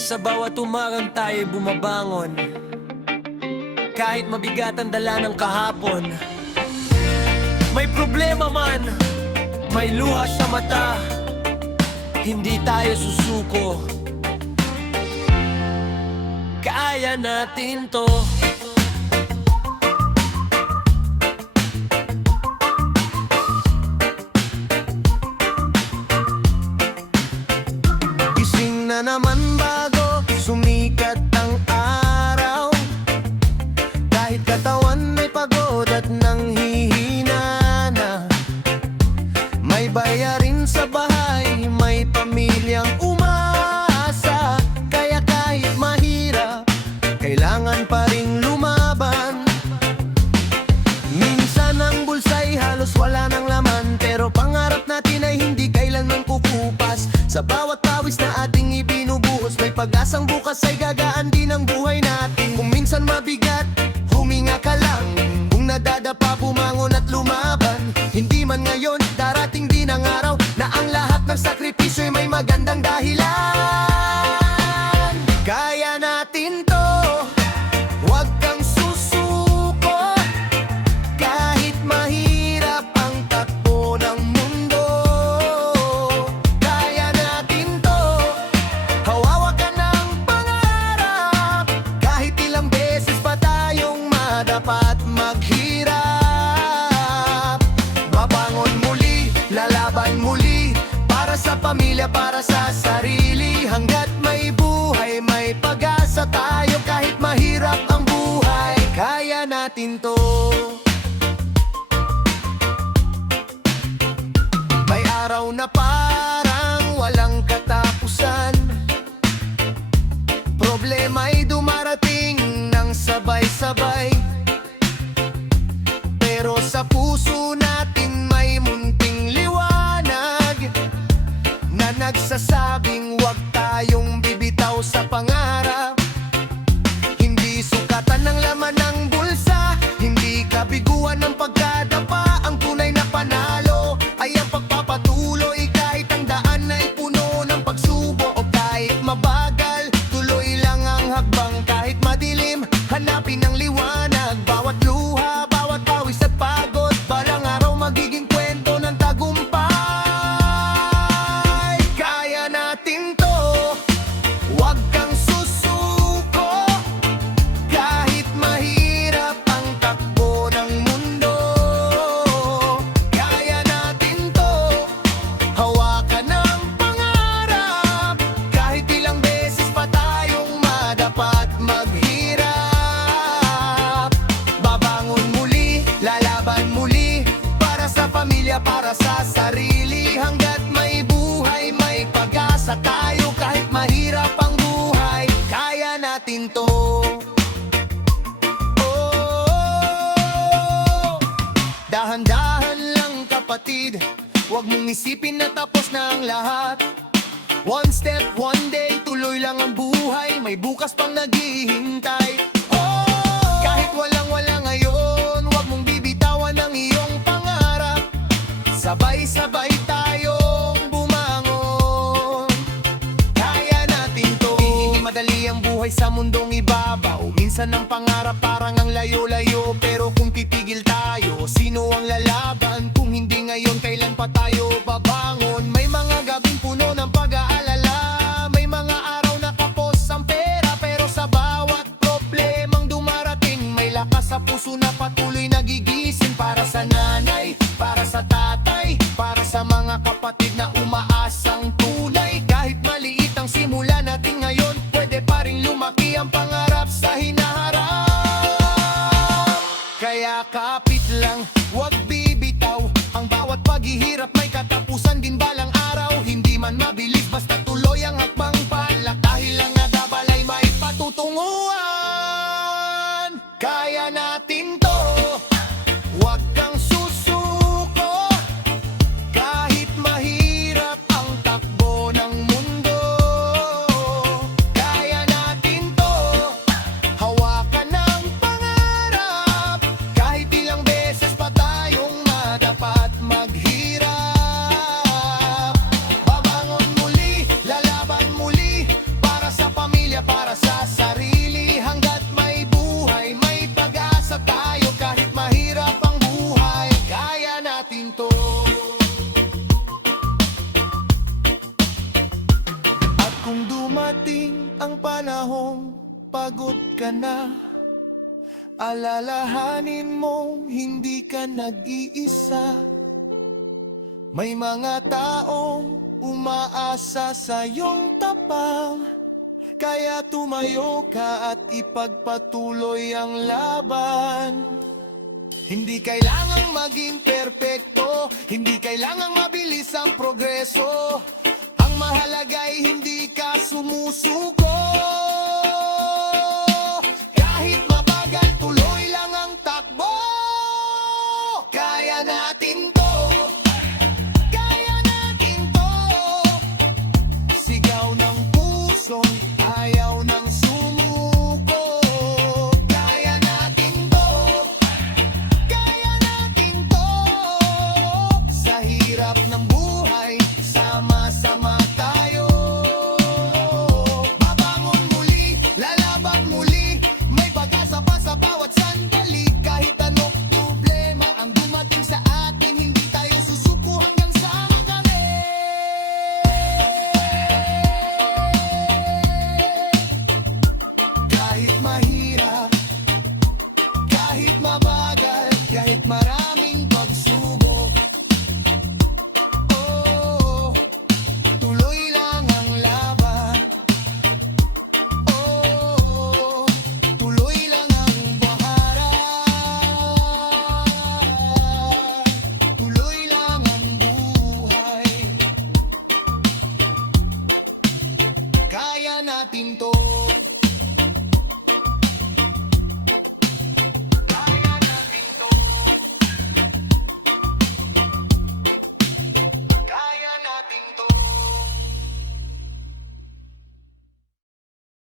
Sa bawat umagang tayo'y bumabangon, kahit mabigat ang dala ng kahapon. May problema man, may luha sa mata, hindi tayo susuko. Kaya natin to. Gising na naman bago sumikat ang araw, kahit katawan ay pagod at nanghihina na. May bayarin sa bahay, may pamilyang umaasa, kaya kahit mahirap, kailangan pa ring lumaban. Minsan ang bulsa'y halos wala ng laman, pero pangarap natin ay hindi kailanman kukupas. Sa bawat pawis na ating ibinubuhos, may pag-asang bukas ay gagaan din ang buhay natin. Kung minsan mabigat, huminga ka lang. Kung nadadapa, bumangon at lumaban. Hindi man ngayon, darating din ang araw na ang lahat ng sakripisyo'y may magandang dahilan. Kaya natin to, huwag kang susuko, kahit mahirap ang takbo ng mundo. Kaya natin to, hawakan ka ng pangarap, kahit ilang beses pa tayong madapat maghirap. Babangon muli, lalaban muli, para sa pamilya, para sa sarili. Hanggat may buhay, may pag-asa tayo, kahit mahirap ang buhay. Kaya natin to. May araw na parang walang katapusan, problema'y dumarating ng sabay-sabay, pero sa puso natin may munting liwanag na nagsasabing huwag tayong bibitaw sa pangarap. Hindi sukatan ng laman ng bulsa, hindi kabiguan ng pagkadapa. Ang tunay na panalo ay ang pagpapatuloy, kahit ang daan ay puno ng pagsubok. O kahit mabagal, tuloy lang ang hakbang. Kahit madilim, hanapin ang liwanag. Bawat luha, bawat pawis at pagod, balang araw magiging kwento ng tagumpay. Kaya natin to, huwag kang susuko, kahit mahirap ang takbo ng mundo. Kaya natin to, hawakan ng pangarap, kahit ilang beses pa tayong madapat maghirap. Babangon muli, lalaban muli, para sa pamilya, para sa sarili. Hanggat may buhay, may pag-asa tayo, kahit mahirap ang buhay. Kaya natin to. Oh, dahan-dahan lang kapatid, huwag mong isipin na tapos na ang lahat. One step, one day, tuloy lang ang buhay, may bukas pang naghihintay. Oh, kahit walang-wala ngayon, huwag mong bibitawan ang iyong pangarap. Sabay-sabay tayong bumangon. Kaya natin to. Hindi madali ang buhay sa mundong ibabaw. Minsan ang pangarap parang ang layo-layo, pero kung titigil tayo, sino ang lalaban? Kung hindi ngayon, kailan pa tayo babangon? May mga gabing puno ng pag-aalala, may mga araw na kapos ang pera, pero sa bawat problemang dumarating, may lakas sa puso na patuloy nagigising. Para sa nanay, para sa tatay, para sa mga kapatid na umaasang tunay. Kahit maliit ang simula natin ngayon, pwede pa rin lumaki ang pangarap sa hinaharap. Kaya kapit lang, huwag bibitaw, ang bawat paghihirap may katapusan din balang araw. Hindi man mabilis, basta tuloy ang hakbang, palak dahil ang nadabalay may patutunguhan. Kaya natin to, huwag kang susuko, kahit mahirap panahong pagod ka na, alalahanin mong hindi ka nag-iisa. May mga taong umaasa sa iyong tapang, kaya tumayo ka at ipagpatuloy ang laban. Hindi kailangang maging perpekto, hindi kailangang mabilis ang progreso. Ang mahalaga'y hindi ka sumusuko. Kahit mabagal, tuloy lang ang takbo. Kaya natin to, kaya natin to. Sigaw ng pusong ayaw ng sumuko. Kaya natin to, kaya natin to. Sa hirap ng buhay, sama-sama tayo. Babangon muli, lalaban muli. May pag-asa pa sa bawat sandali. Kahit anong problema ang dumating sa atin, hindi tayo susuko hanggang sama kami. Kahit mahirap, kahit mabagal, kahit maraming pagsubok, oh, tuloy lang ang laban. Oh, tuloy lang ang baharan. Tuloy lang ang buhay. Kaya natin to.